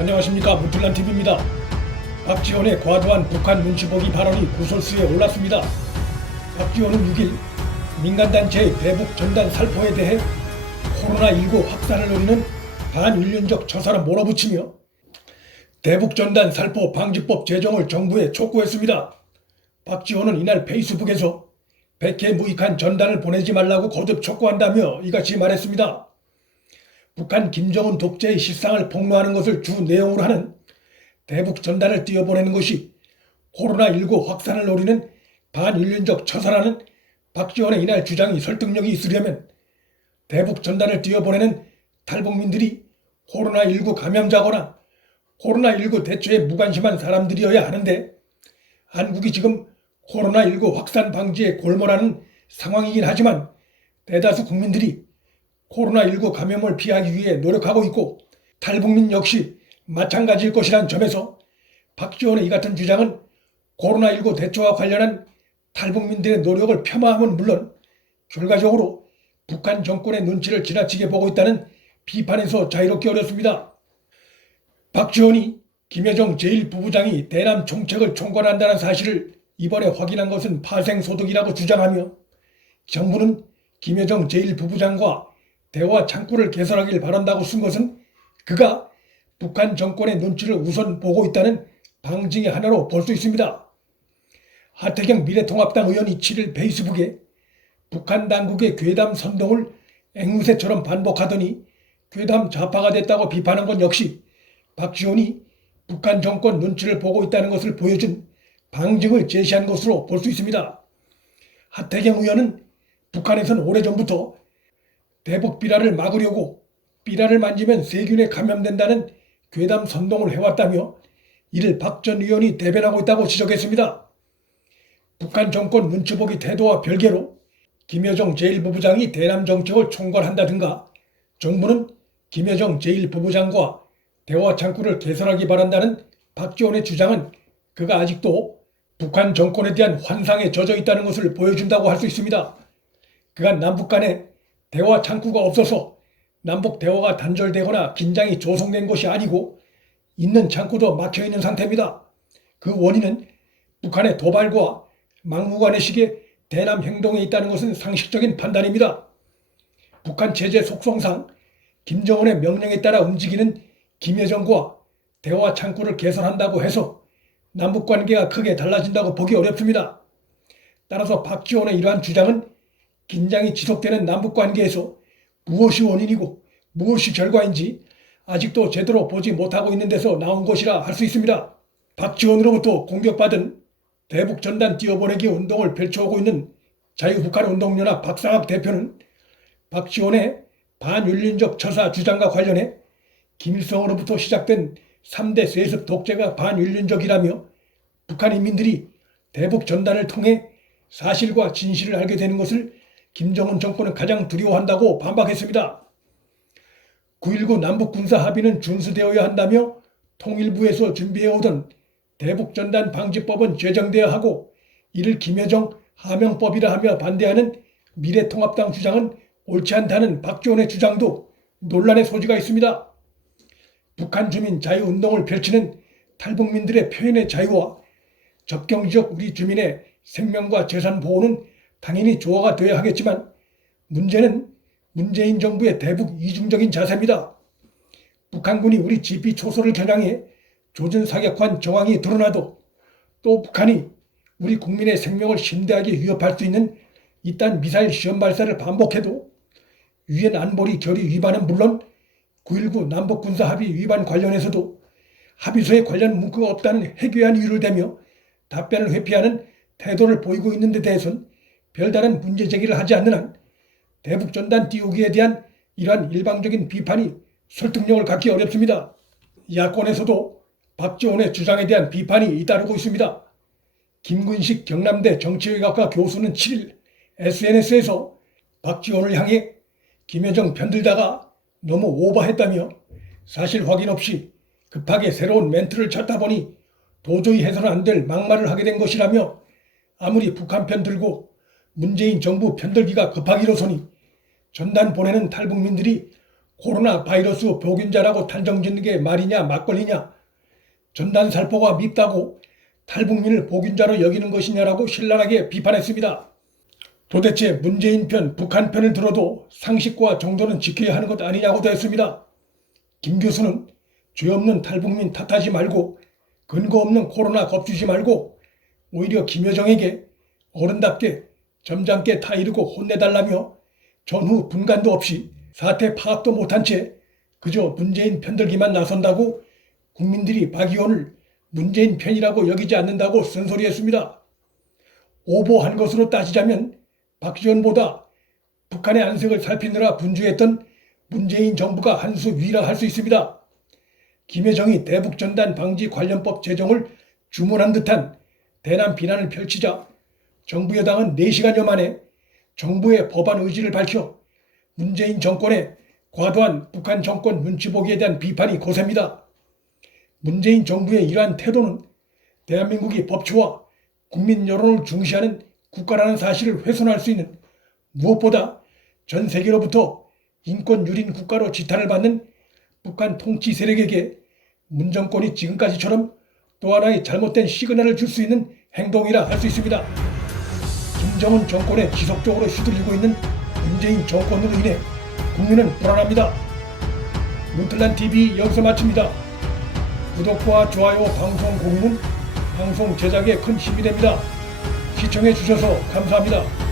안녕하십니까, 무틀란TV입니다. 박지원의 과도한 북한 눈치 보기 발언이 구설수에 올랐습니다. 박지원은 6일 민간단체의 대북 전단 살포에 대해 코로나19 확산을 노리는 반윤리적 처사를 몰아붙이며 대북 전단 살포 방지법 제정을 정부에 촉구했습니다. 박지원은 이날 페이스북에서 백해 무익한 전단을 보내지 말라고 거듭 촉구한다며 이같이 말했습니다. 북한 김정은 독재의 실상을 폭로하는 것을 주 내용으로 하는 대북 전단을 띄워보내는 것이 코로나19 확산을 노리는 반윤리적 처사라는 박지원의 이날 주장이 설득력이 있으려면 대북 전단을 띄워보내는 탈북민들이 코로나19 감염자거나 코로나19 대처에 무관심한 사람들이어야 하는데, 한국이 지금 코로나19 확산 방지에 골몰하는 상황이긴 하지만 대다수 국민들이 코로나19 감염을 피하기 위해 노력하고 있고 탈북민 역시 마찬가지일 것이란 점에서 박지원의 이 같은 주장은 코로나19 대처와 관련한 탈북민들의 노력을 폄하함은 물론 결과적으로 북한 정권의 눈치를 지나치게 보고 있다는 비판에서 자유롭기 어렵습니다. 박지원이 김여정 제1부부장이 대남 정책을 총괄한다는 사실을 이번에 확인한 것은 파생소득이라고 주장하며 정부는 김여정 제1부부장과 대화 창구를 개설하길 바란다고 쓴 것은 그가 북한 정권의 눈치를 우선 보고 있다는 방증의 하나로 볼 수 있습니다. 하태경 미래통합당 의원이 7일 페이스북에 북한 당국의 괴담 선동을 앵무새처럼 반복하더니 괴담 좌파가 됐다고 비판한 것 역시 박지원이 북한 정권 눈치를 보고 있다는 것을 보여준 방증을 제시한 것으로 볼 수 있습니다. 하태경 의원은 북한에서는 오래전부터 대북 비라를 막으려고 비라를 만지면 세균에 감염된다는 괴담 선동을 해왔다며 이를 박 전 의원이 대변하고 있다고 지적했습니다. 북한 정권 눈치보기 태도와 별개로 김여정 제1부부장이 대남 정책을 총괄한다든가 정부는 김여정 제1부부장과 대화 창구를 개설하기 바란다는 박지원의 주장은 그가 아직도 북한 정권에 대한 환상에 젖어 있다는 것을 보여준다고 할 수 있습니다. 그간 남북 간에 대화 창구가 없어서 남북 대화가 단절되거나 긴장이 조성된 것이 아니고 있는 창구도 막혀있는 상태입니다. 그 원인은 북한의 도발과 막무가내식의 대남 행동에 있다는 것은 상식적인 판단입니다. 북한 체제 속성상 김정은의 명령에 따라 움직이는 김여정과 대화 창구를 개설한다고 해서 남북관계가 크게 달라진다고 보기 어렵습니다. 따라서 박지원의 이러한 주장은 긴장이 지속되는 남북관계에서 무엇이 원인이고 무엇이 결과인지 아직도 제대로 보지 못하고 있는 데서 나온 것이라 할 수 있습니다. 박지원으로부터 공격받은 대북 전단 띄워보내기 운동을 펼쳐오고 있는 자유북한운동연합 박상학 대표는 박지원의 반윤리적 처사 주장과 관련해 김일성으로부터 시작된 3대 세습 독재가 반윤리적이라며 북한 인민들이 대북 전단을 통해 사실과 진실을 알게 되는 것을 김정은 정권은 가장 두려워한다고 반박했습니다. 9.19 남북군사합의는 준수되어야 한다며 통일부에서 준비해오던 대북전단 방지법은 제정되어야 하고 이를 김여정 하명법이라 하며 반대하는 미래통합당 주장은 옳지 않다는 박지원의 주장도 논란의 소지가 있습니다. 북한 주민 자유운동을 펼치는 탈북민들의 표현의 자유와 접경지역 우리 주민의 생명과 재산 보호는 당연히 조화가 되어야 하겠지만 문제는 문재인 정부의 대북 이중적인 자세입니다. 북한군이 우리 GP 초소를 겨냥해 조준 사격한 정황이 드러나도 또 북한이 우리 국민의 생명을 심대하게 위협할 수 있는 이딴 미사일 시험 발사를 반복해도 유엔 안보리 결의 위반은 물론 9.19 남북군사합의 위반 관련해서도 합의서에 관련 문구가 없다는 해괴한 이유를 대며 답변을 회피하는 태도를 보이고 있는 데 대해서는 별다른 문제 제기를 하지 않는 한 대북 전단 띄우기에 대한 이러한 일방적인 비판이 설득력을 갖기 어렵습니다. 야권에서도 박지원의 주장에 대한 비판이 잇따르고 있습니다. 김근식 경남대 정치외교학과 교수는 7일 SNS에서 박지원을 향해 김여정 편들다가 너무 오버했다며 사실 확인 없이 급하게 새로운 멘트를 찾다 보니 도저히 해서는 안 될 막말을 하게 된 것이라며 아무리 북한 편 들고 문재인 정부 편들기가 급하기로서니 전단 보내는 탈북민들이 코로나 바이러스 보균자라고 단정짓는 게 말이냐 막걸리냐, 전단살포가 밉다고 탈북민을 보균자로 여기는 것이냐라고 신랄하게 비판했습니다. 도대체 문재인 편, 북한 편을 들어도 상식과 정도는 지켜야 하는 것 아니냐고도 했습니다. 김 교수는 죄 없는 탈북민 탓하지 말고 근거 없는 코로나 겁주지 말고 오히려 김여정에게 어른답게 점잖게 타이르고 혼내달라며 전후 분간도 없이 사태 파악도 못한 채 그저 문재인 편들기만 나선다고 국민들이 박 의원을 문재인 편이라고 여기지 않는다고 쓴소리했습니다. 오보한 것으로 따지자면 박 의원보다 북한의 안색을 살피느라 분주했던 문재인 정부가 한 수 위라 할 수 있습니다. 김여정이 대북전단 방지 관련법 제정을 주문한 듯한 대남 비난을 펼치자 정부 여당은 4시간여 만에 정부의 법안 의지를 밝혀 문재인 정권의 과도한 북한 정권 눈치 보기에 대한 비판이 거셉니다. 문재인 정부의 이러한 태도는 대한민국이 법치와 국민 여론을 중시하는 국가라는 사실을 훼손할 수 있는, 무엇보다 전 세계로부터 인권 유린 국가로 지탄을 받는 북한 통치 세력에게 문 정권이 지금까지처럼 또 하나의 잘못된 시그널을 줄 수 있는 행동이라 할 수 있습니다. 김정은 정권에 지속적으로 휘둘리고 있는 문재인 정권으로 인해 국민은 불안합니다. 문틀란TV 여기서 마칩니다. 구독과 좋아요, 방송 공유는 방송 제작에 큰 힘이 됩니다. 시청해 주셔서 감사합니다.